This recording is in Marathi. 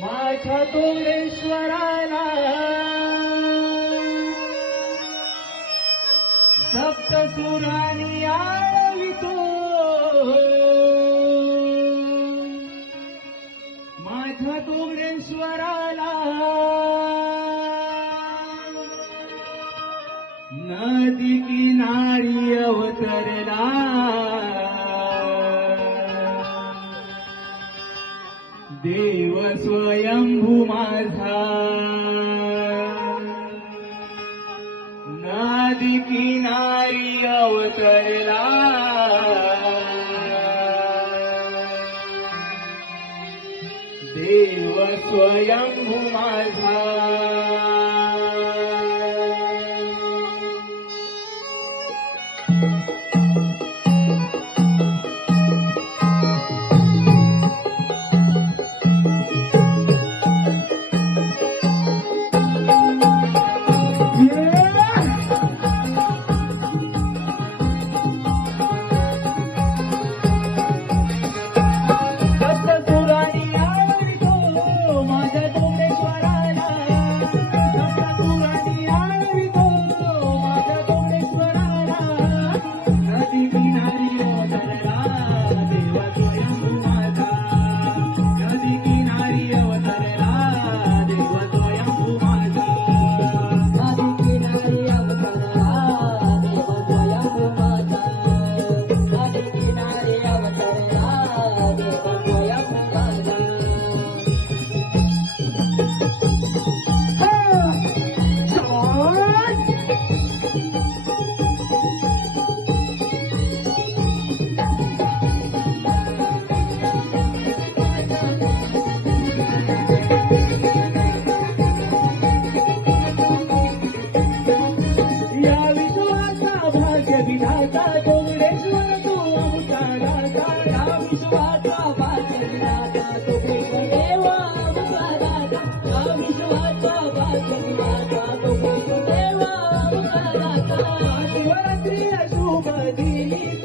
माझ्या डोंगरेश्वराला सप्तसुरांनी आळवितो, माझ्या डोंगरेश्वराला नदी किनारी अवतरला देव स्वयंभू माझा, नदी किनारी अवतरला देव स्वयंभू माझा. विधाता डोंगरेश्वर तू आमचा दाता, या विश्वाचा भाग्यविधाता तो देवा आमचा दाता, या विश्वाचा भाग्यविधाता तो देवा आमचा दाता. शिवरात्री शुभ दिनी